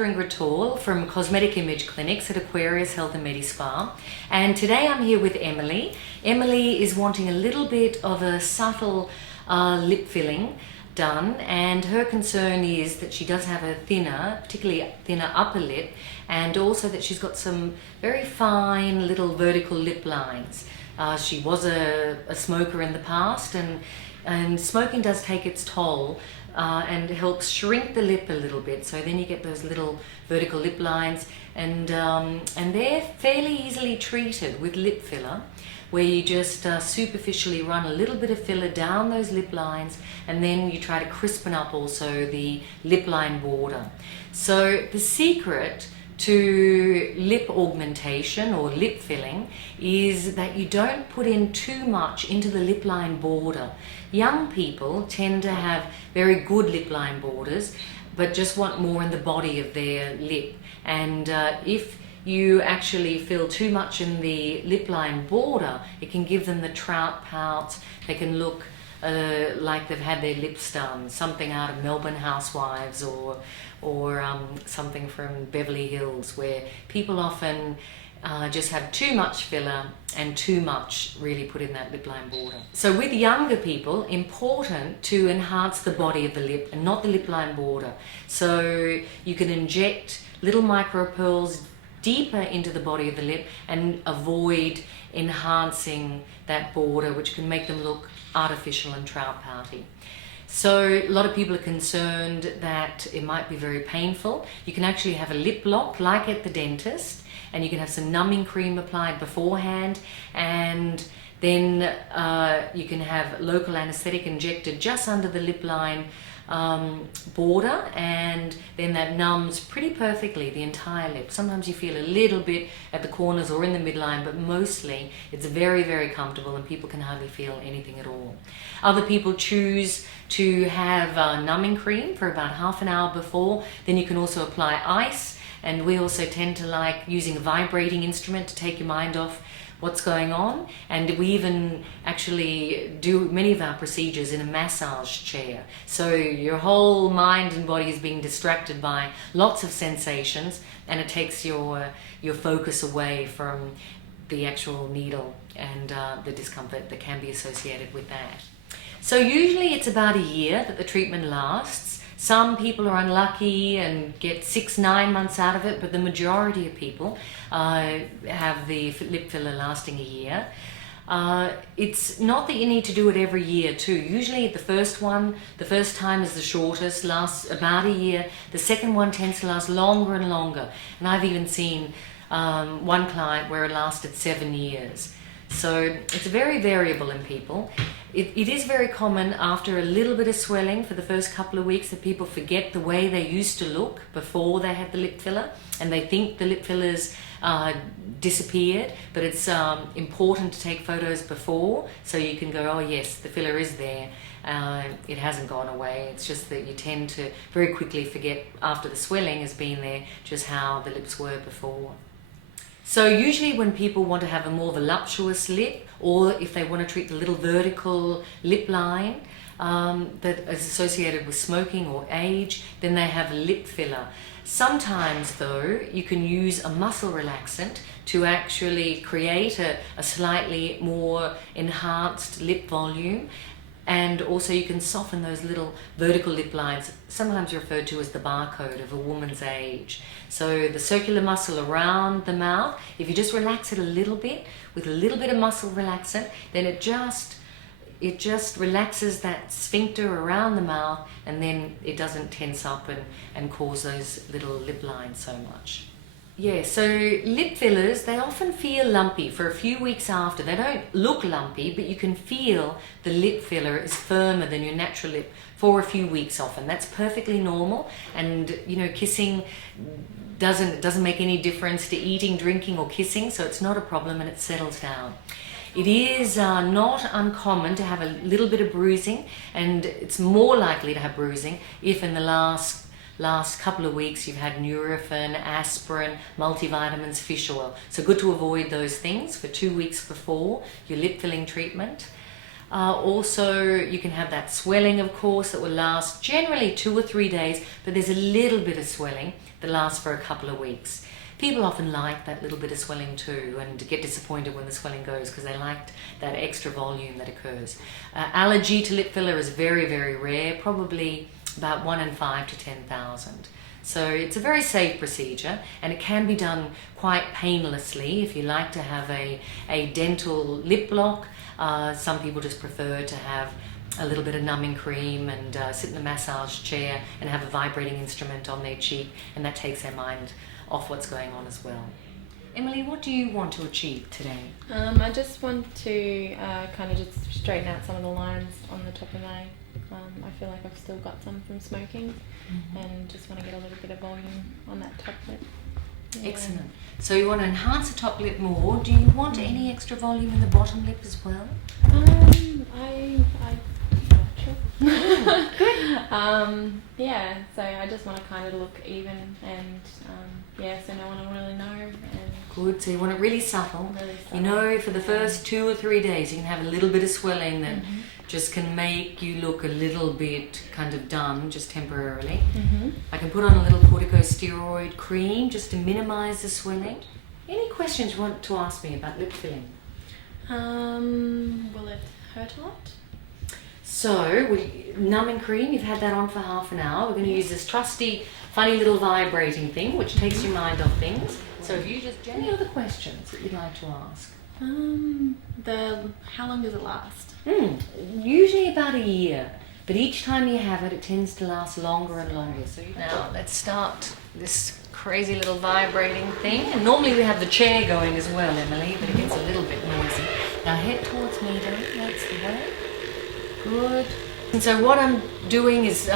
Dr. Ingrid Tall from Cosmetic Image Clinics at Aquarius Health and Medi Spa, and today I'm here with Emily. Emily is wanting a little bit of a subtle lip filling done, and her concern is that she does have a particularly thinner upper lip, and also that she's got some very fine little vertical lip lines. She was a smoker in the past, and smoking does take its toll and helps shrink the lip a little bit, so then you get those little vertical lip lines, and they're fairly easily treated with lip filler, where you just superficially run a little bit of filler down those lip lines, and then you try to crispen up also the lip line border. So the secret to lip augmentation or lip filling is that you don't put in too much into the lip line border. Young people tend to have very good lip line borders, but just want more in the body of their lip. And if you actually fill too much in the lip line border, it can give them the trout pouts. They can look like they've had their lips done, something out of Melbourne Housewives or something from Beverly Hills, where people often just have too much filler and too much really put in that lip line border. So with younger people, important to enhance the body of the lip and not the lip line border. So you can inject little micro pearls deeper into the body of the lip and avoid enhancing that border, which can make them look artificial and trout pouty. So a lot of people are concerned that it might be very painful. You can actually have a lip lock like at the dentist, and you can have some numbing cream applied beforehand, and then you can have local anesthetic injected just under the lip line border, and then that numbs pretty perfectly the entire lip. Sometimes you feel a little bit at the corners or in the midline, but mostly it's very, very comfortable and people can hardly feel anything at all. Other people choose to have numbing cream for about half an hour before. Then you can also apply ice, and we also tend to like using a vibrating instrument to take your mind off what's going on, and we even actually do many of our procedures in a massage chair, so your whole mind and body is being distracted by lots of sensations, and it takes your focus away from the actual needle and the discomfort that can be associated with that. So usually it's about a year that the treatment lasts. Some people are unlucky and get 6-9 months out of it, but the majority of people have the lip filler lasting a year. It's not that you need to do it every year too. Usually the first time is the shortest, lasts about a year. The second one tends to last longer and longer. And I've even seen one client where it lasted 7 years. So it's very variable in people. It is very common after a little bit of swelling for the first couple of weeks that people forget the way they used to look before they had the lip filler, and they think the lip fillers disappeared, but it's important to take photos before so you can go, oh yes, the filler is there. It hasn't gone away. It's just that you tend to very quickly forget after the swelling has been there just how the lips were before. So usually when people want to have a more voluptuous lip, or if they want to treat the little vertical lip line that is associated with smoking or age, then they have a lip filler. Sometimes though, you can use a muscle relaxant to actually create a slightly more enhanced lip volume, and also you can soften those little vertical lip lines, sometimes referred to as the barcode of a woman's age. So the circular muscle around the mouth, if you just relax it a little bit with a little bit of muscle relaxant, then it just relaxes that sphincter around the mouth, and then it doesn't tense up and cause those little lip lines so much. Yeah, so lip fillers, they often feel lumpy for a few weeks after. They don't look lumpy, but you can feel the lip filler is firmer than your natural lip for a few weeks often. That's perfectly normal, and you know, kissing doesn't make any difference to eating, drinking or kissing, so it's not a problem and it settles down. It is not uncommon to have a little bit of bruising, and it's more likely to have bruising if in the last couple of weeks you've had Nurofen, aspirin, multivitamins, fish oil. So good to avoid those things for 2 weeks before your lip filling treatment. Also, you can have that swelling, of course, that will last generally 2 or 3 days, but there's a little bit of swelling that lasts for a couple of weeks. People often like that little bit of swelling too and get disappointed when the swelling goes because they liked that extra volume that occurs. Allergy to lip filler is very, very rare, probably about 1 in 5 to 10,000. So it's a very safe procedure and it can be done quite painlessly if you like to have a dental lip block. Some people just prefer to have a little bit of numbing cream and sit in a massage chair and have a vibrating instrument on their cheek, and that takes their mind off what's going on as well. Emily, what do you want to achieve today? I just want to kind of just straighten out some of the lines on the top of my, I feel like I've still got some from smoking, and just want to get a little bit of volume on that top lip. Yeah. Excellent. So you want to enhance the top lip more. Do you want any extra volume in the bottom lip as well? I'm not sure. Good. Yeah, so I just want to kind of look even and so no one will really know. And Good. So you want it really subtle. Really subtle. You know, for the first 2 or 3 days, you can have a little bit of swelling that just can make you look a little bit kind of done, just temporarily. I can put on a little corticosteroid cream just to minimize the swelling. Any questions you want to ask me about lip filling? Will it hurt a lot? So, numbing cream, you've had that on for half an hour. We're going to use this trusty, funny little vibrating thing, which takes your mind off things. So if you just, any other questions that you'd like to ask? How long does it last? Usually about a year, but each time you have it, it tends to last longer and longer. So now let's start this crazy little vibrating thing. And normally we have the chair going as well, Emily, but it gets a little bit noisy. Now head towards me, that's the way. Good. And so what I'm doing is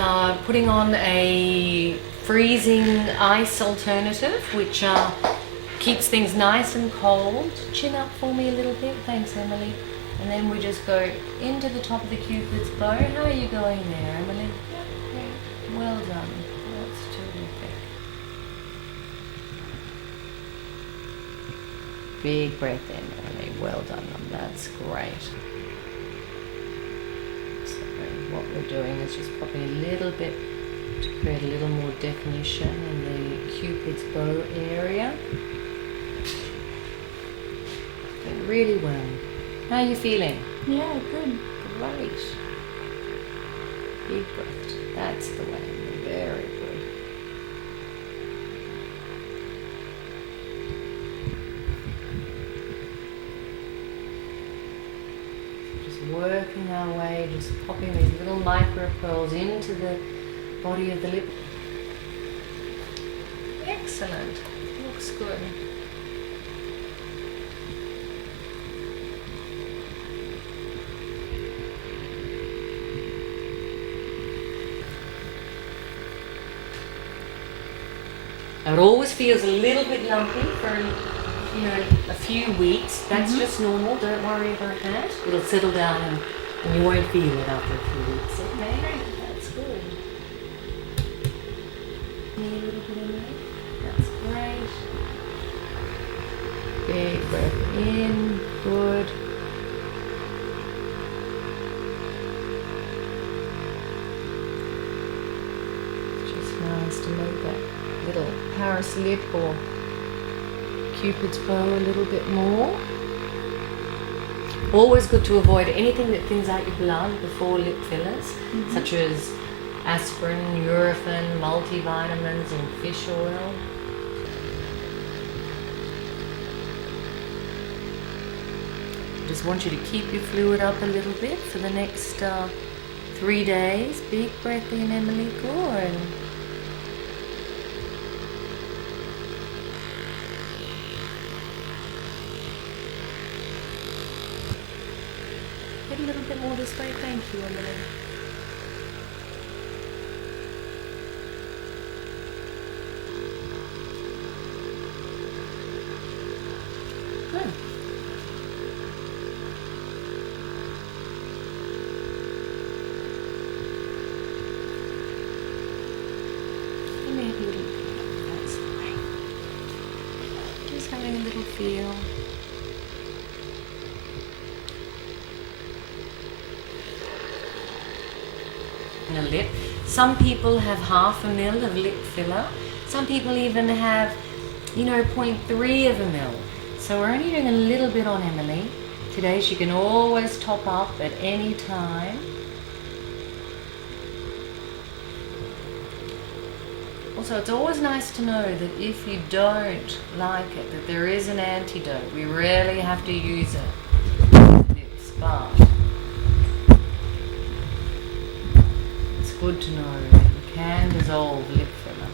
putting on a freezing ice alternative, which keeps things nice and cold. Chin up for me a little bit. Thanks, Emily. And then we just go into the top of the Cupid's bow. How are you going there, Emily? Yeah. Well done. That's terrific. Big breath in, Emily. Well done. That's great. What we're doing is just popping a little bit to create a little more definition in the Cupid's bow area. Doing really well. How are you feeling? Yeah, good. Great. Big breath. That's the way. Very good. Working our way, just popping these little micro pearls into the body of the lip. Excellent. Looks good. It always feels a little bit lumpy for a few weeks. That's just normal. Don't worry about that. It'll settle down and you won't feel it after a few weeks. Okay, that's good. Need a little bit in there. That's great. Big breath in. Good. It's just nice to make that little Paris lip or Cupid's bow a little bit more. Always good to avoid anything that thins out your blood before lip fillers, such as aspirin, Nurofen, multivitamins and fish oil. Just want you to keep your fluid up a little bit for the next 3 days. Big breath in, Emily. Good. A little bit more this way. Thank you, Emily. Good. And maybe a little bit. That's fine. Just having a little feel. A lip. Some people have 1/2 ml of lip filler, Some people even have, you know, 0.3 of a mil. So we're only doing a little bit on Emily. Today she can always top up at any time. Also, it's always nice to know that if you don't like it, that there is an antidote. We rarely have to use it with this, but it's good to know that you can dissolve lip filler.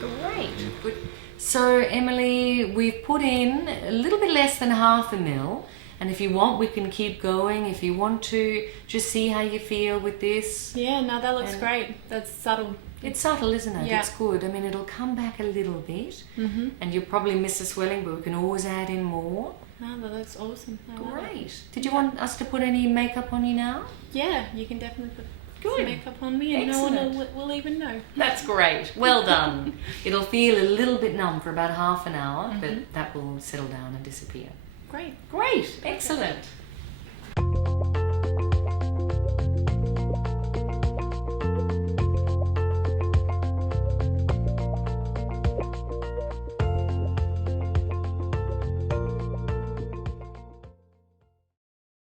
Great. Good. So Emily, we've put in a little bit less than half a mil, and if you want we can keep going. If you want to just see how you feel with this. Yeah, no, that looks great. That's subtle. It's subtle, isn't it? Yeah. It's good. I mean, it'll come back a little bit, and you'll probably miss the swelling, but we can always add in more. No, that looks awesome. I love it. Great. Did you want us to put any makeup on you now? Yeah, you can definitely put Good. some makeup on me and no Excellent. one will even know. That's great. Well done. It'll feel a little bit numb for about half an hour, but that will settle down and disappear. Great. Great. Excellent.